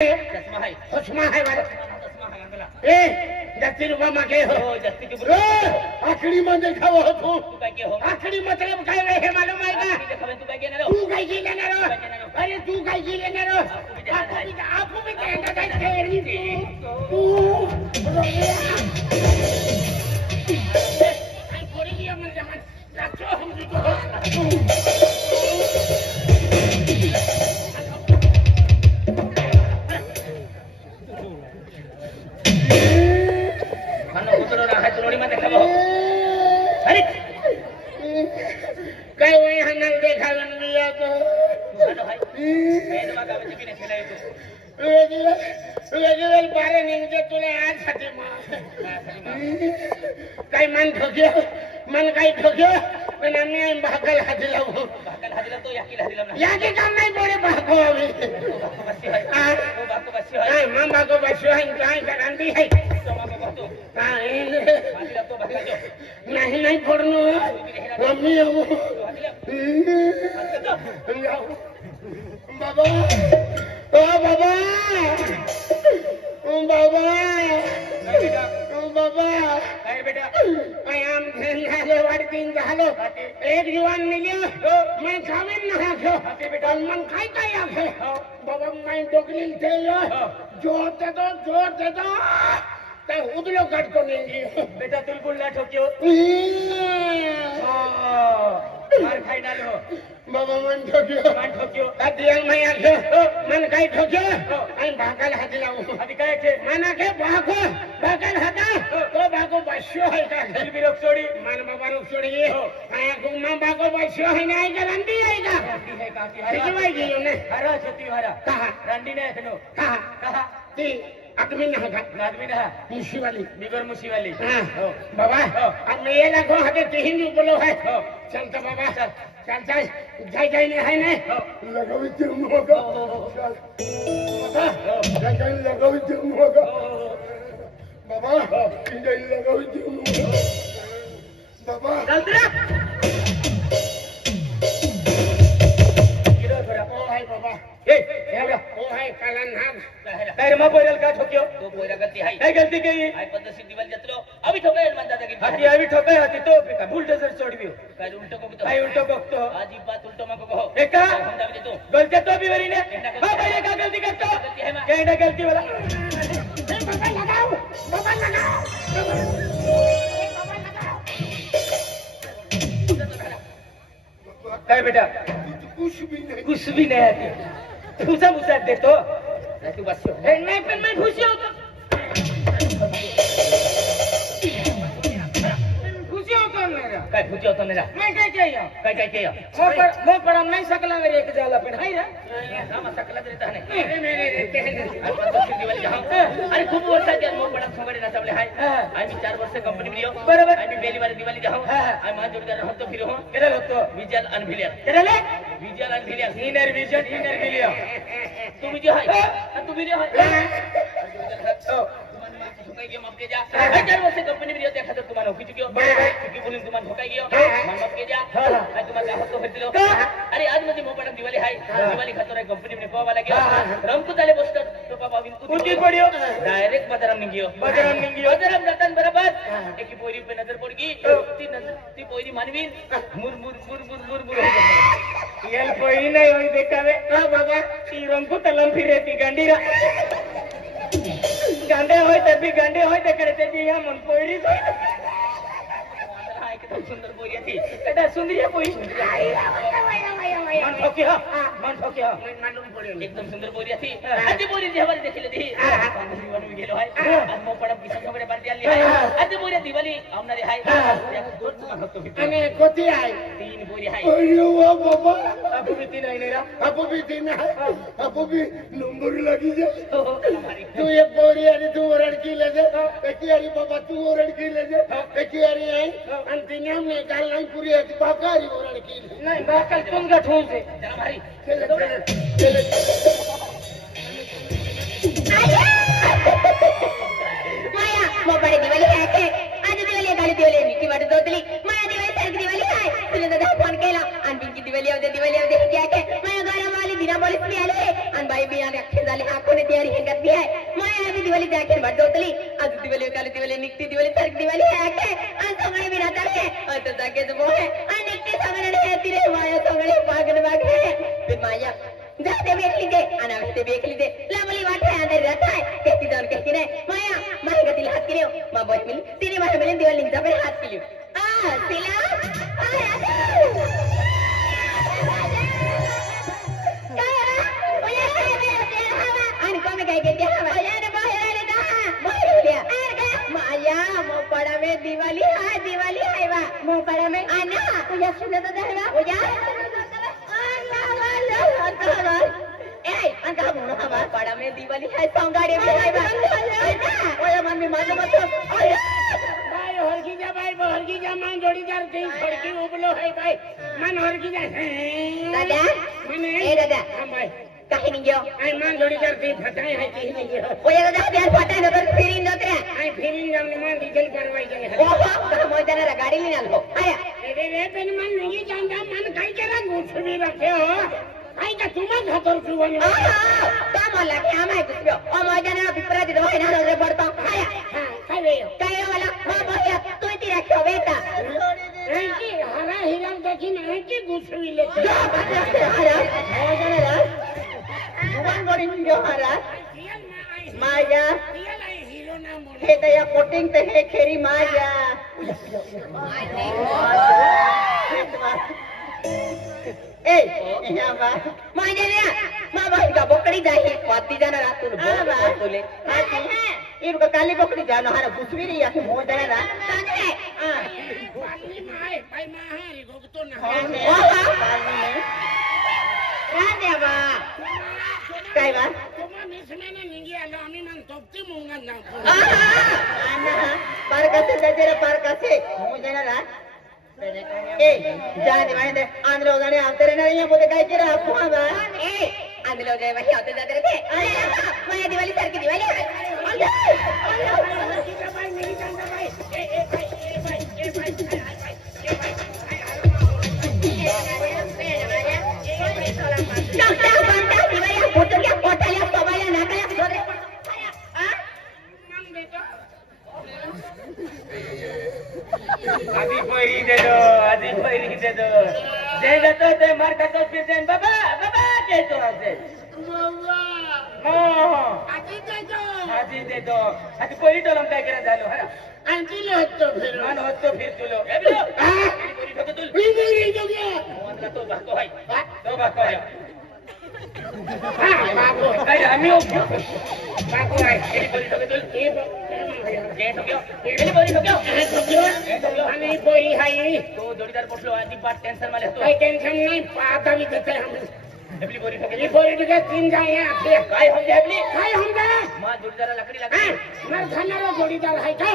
चष्मा है वाला चष्मा है अंगला ए जत्ती रुपा मागे हो जत्ती के बुरे आखिरी में देखा वो तू काय के हो आखिरी मतलब काय रहे मालूम है का तू काय के ना तू काय की लेना रो अरे तू काय की लेना रो आपको भी कहना था तेरी तू आई थोड़ी की मन जमान राचो हम जी अरे काय वही हनल देखा बन गया तो हेलो भाई मैं तो बात आवे बिना खेला वेगवेगळे बारे निघते तुला आज साठी काय मन ठोक्यो मन काय ठोक्यो पण आम्ही भागल हादिला तो याके काम नाही पडे भागो आम्ही काय मग भागो बसो आहे काय गांधी है नहीं नहीं फोड़नो मम्मी बाबा ओ बाबा ओ बाबा ओ बाबा काय बेटा आई आम झाले वाढतीन झालो एक जीवन मिलियो मैं खावेन ना खाओ बेटा मन काय काय आखे बाबा मैं डोकली थे जोर दे दो ते उदलो काटतो नहीं बेटा बिल्कुल ना ठोक्यो मार खाई डालो बाबा मन ठोक्यो अदियल मैं आखे मन काय ठोक्यो आई भागल हाथ लाऊ अभी काय छे मना के भागल हाथा तो भागो बस्यो है का दिल भी रोक छोड़ी मन बाबा रोक छोड़ी आया गुम्मा भागो बस्यो है नहीं का रंडी आएगा रंडी है काकी हरा सिखवाई गई ने हरा छती हरा कहा रंडी ने खनो कहा ती आदमी ना का आदमी ना मुशी वाली बिगर मुशी वाली हां बाबा अब मैं ये लगो हाथे तीन बोलो है चल तो बाबा चल जाई ने है ने लगावी तुम होगा चल जाई लगावी तुम होगा बाबा जाई लगावी तुम होगा बाबा चल तेरा गिरो थोड़ा ओ हाय बाबा ए एवढा ओ हाय कालन नाग काय मा बोलल का ठोक्यो तो बोला गलती है काय गलती की आई पद्धत दिवाल जतलो अभी ठोकाय मन दादा की हाती अभी ठोकाय हाती तो का बुलडोजर छोड़बियो काय उलटो को तो काय उलटो बघतो आजी बात उलटो मको कहो एका हम दावे देतो गलती तो भी वरी ने हां पहले का गलती करतो गलती है मां केडा गलती वाला बाबा लगाओ काय बेटा कुछ भी नहीं आती तुझा मुसाद देतो तू बस नहीं पण मैं खुशी होतो मेरा काय खुशी होतो मेरा मैं काय किया मैं पर नहीं सकला मेरे एक जाला पण है रे नाम सकला देता है मेरे रहते हैं दिवाळी जाऊ अरे खूप वर्षाचे मग बडा सोगडे ना सबले हाय आम्ही 4 वर्ष कंपनी मध्ये बरोबर आम्ही पहिली बार दिवाळी जाऊ आम्ही माझ्या जोडीदार होतो फिरो केले होतो विजल अनभिलिया केले विजल अनभिलिया इनर विजन इनर विलिया तू विजय हाय तू विजय हाय गेम आपके जा 4 वर्ष कंपनी मध्ये होते खातर तुम्हाला ओकी चुकियो चुकी बोलून तुम्हाला ठोकाय गियो मन आपके जा काय तुम्हाला होतो भेटलो अरे आज मध्ये मोपडा दिवाळी हाय दिवाळी खातर कंपनी मध्ये कोवाला गियो रमकू झाले बसत तो बाबा उठी पडियो डायरेक्ट बदराम निगियो बदराम जातान बरोबर एकी पोरी पे नजर पडगी ती पोरी मानवीन मुर मुर मुर मुर मुर मुर येल कोई नहीं होई देखावे बाबा ती रंगू तलम फिरेती गांडीरा गांडे होय तभी गांडे होय ते करते जी या मन पोरी एकदम सुंदर पोरी थी एटा सुंदरिया पोरी मन ठोकी मालूम पड़े एकदम सुंदर पोरी थी आज पोरी जी हमारी देखिले थी जीवन में गेलो है आज मो पडा किसी खबरे पार्टी आली है आज पोरी दिवाळी आमनारी है आणि कोती आहे 3 पोरी है अरे वा बाबा आपू भी 3 आहे ना आपू भी 3 है आपू भी नंबर लगी जा तू एक पोरी आणि तू ओरडकी ले जा एकी आणि बाबा तू ओरडकी ले जा एकी आणि आहे आणि तिने में काल नाही पुरी एक बाकारी ओरडकी नाही बाकल तुम गठून से चला भाई चले माया मोबाईल दिवाळी आहे के आज दिवाळी गाडी दिवाळी मी ती वाट दोतली माया दिवाळी सारखी दिवाळी आहे तुला दादा फोन केला आणि पिंकी दिवाळी होते क्या के माया घरा वाली दिना बोलीस मी आले आणि बाई बिया अख्खे झाले आपण तयारी हेंगत भी है माया आधी दिवाली जाके भर दोतली आज दिवाली काली दिवाली निकती दिवाली तरक दिवाली है आके अन सगळे भी राहतात है तो जाके जो है अन निकती सगळे है तिरे माया सगळे पागल बाग है फिर माया जाते देख लीजिए अनावश्यक देख लीजिए लामली वाट है अंदर रहता है कहती जान कहती नहीं माया माही गति हाथ के लियो मां बस मिली तेरी मां मिली दिवाली जब हाथ के लियो सिला दिवाली है वा मोपड़ा में आना तुझे सुने तो देगा ओया ए अंका मोनो हवा पड़ा में दिवाली है संगाड़ी में है वा ओया मम्मी मानो मत ओया भाई हरकी जा मान जोड़ीदार के खड़की उबलो है भाई मन हरकी जा दादा मने ए दादा हां भाई कहीं नहीं गयो आई मान जोड़ीदार के फटाए है कहीं नहीं गयो ओया दादा यार फटाए न तो फिरिन नतरे आई फिरिन जान मान डीजल करवाई जाए ओहो तो मोइदाना रा गाड़ी लेना लो आया रे पेन मन नहीं जानता मन काई केरा गुछवी रखे हो आई का तुम घतर सुवन काम लगे हमारे कुछ ओ मोइदाना रा पिपरा दे है ना रे पड़ता आया हां काय वाला मां बोलिया तू ही रखो बेटा की हरा हिरन देखी नहीं की गुछवी लेके हरा मोइदाना रा जुबान बड़ी मिलो हरा माया हे तया कोटिंग ते हे खेरी माया ए यहां बा माया रे मां भाई का बोकड़ी जाही पाती जाना रात तू बोले इनको काली बोकड़ी जानो हरा गुसवी री या मो जाना रा पानी माए भाई माहारी गोगतो ना राधे बा काय बा तुम्हा मिसमेने निंगी आलो आम्ही मन तोपती मुंगा ना पारकासे जजरा पारकासे मुझे ना ए जाने वाले दे आंध्र जाने आते रहना ये बोले काय केरा आपको बा ए आंध्र जाने वही आते जाते रहते मैं दिवाली सर की दिवाली भाई नहीं जानता भाई ए भाई डॉक्टर बनता दिवाली फोटो क्या कोठलिया सवाया नाकल्या सोरे आधी पहिरी दे दो जे जातो ते मार खातो फिरते बाबा ते तो असे आधी दे दो आधी पहिरी तो काय करा झालो हरा आणखी होतो फिर मान होतो फिर तुलो ए बिलो पहिरी ठोके तुल नहीं जो गया मला तो बाको है तो बाको है हां बाबू काय आम्ही हो बाबू आहे पहिरी ठोके तुल ये पहिरी ठोके आणि पोरी हाय तो जोडीदार पोटलो आधी पाट टेन्शन माले तो काही टेन्शन नाही आता भी देते हम एबली पोरी ठोके ये पोरी के तीन जाए आते काय हो गया एबली काय हम गए मां जोडीदार लकड़ी लगा मर खाना जोड़ीदार है का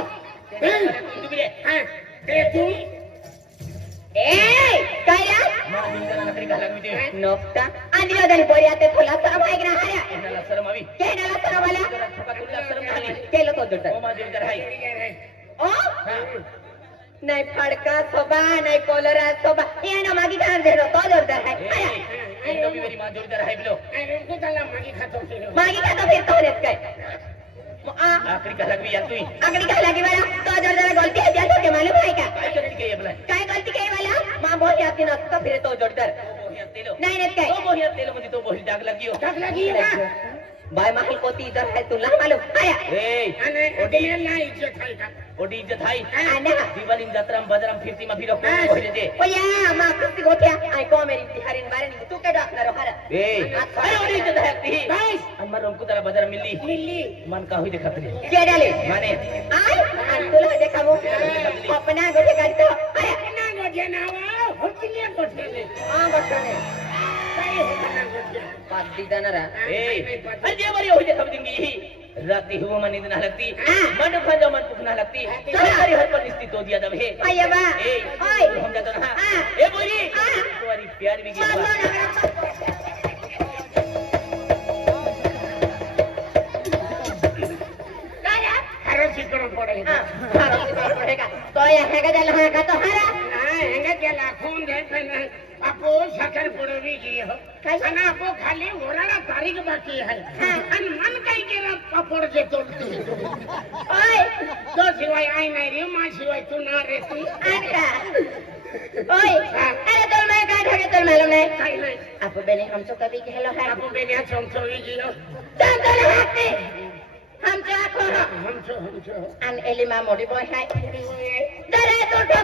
तू बिले हां ते तू ए काया मां जोडीदार लकड़ी का लगा दे नोक्ता आंधी जाने बोली आते थोला शरम है ना हरा एनाला शरम आवी केनाला शरम वाला ठोका तुला शरम खाली केलो तो जोडदार ओ मां जोडीदार है ओ नहीं फड़का सोबा नहीं कोलरा सोबा ये ना मागी खान दे दो तो जोरदार है ए तो भी मेरी मां जोडीदार है बिलो अरे को चला मागी खातो फिर मागी का तो फिर तो रेत गए आखरी का लगवी यार तू अगली का लगी वाला तो जोरदार गलती है जातो के मालूम है क्या काय करती के ये बला काय गलती के वाला मां बोल जाती ना तो फिर तो जोरदार बोहिया तेलो नहीं रेत गए तो बोहिया तेलो मुझे तो बोही दाग लगी हो कब लगी ना भाई महल कोती इधर है तू ला मालूम आया ए अने ओडी ना इज्जत है का ओडी इज्जत हाई आना दिवाली जत्राम बजराम फिरती मा फिरो बोही दे ओ या मां कुत्ती गोटिया आई को मेरी बिहारीन बारे नहीं तू के डॉक्टर हरा ए अरे ओडी इज्जत है ती बस अमर हमको तेरा बजार मिली मिली मन का हुई देखत रे के डाले माने आई तुला देखावो अपना गोटे गाड़ी तो आया ना गोजे ना हो होतिले गोटे ले हां बटने काय होता ना गोजे पादी दानरा ए अरे जे बरी होई देखब दिंगी राती हुआ मन नींद ना लगती मन खंजो मन भूख ना लगती तुम्हारी हर पर निश्चित हो दिया दब है आया बा ए ओए हम जातो ना ए बोली तुम्हारी प्यार भी गिरवा हरो सिकरो पड़ेगा पड़ेगा तो ये हैगा जल हैगा तो हरा हां हेंगे केला खून दे पेन आपो साखर पड़वी की हो अना आपो खाली ओराडा तारीख बाकी है अन मन काई के पड़ जेतो ओय तो शिवाय आई नाही रे मा शिवाय तू ना रे तू आका ओय अरे तोल मैं का ढगे तोल मालूम नहीं काय नाही आपो बेने हमसे कभी कहलो है आपण बेने चमचो गियो चल हाथे हमसे आखो हमचो an elima modi boy hai dare to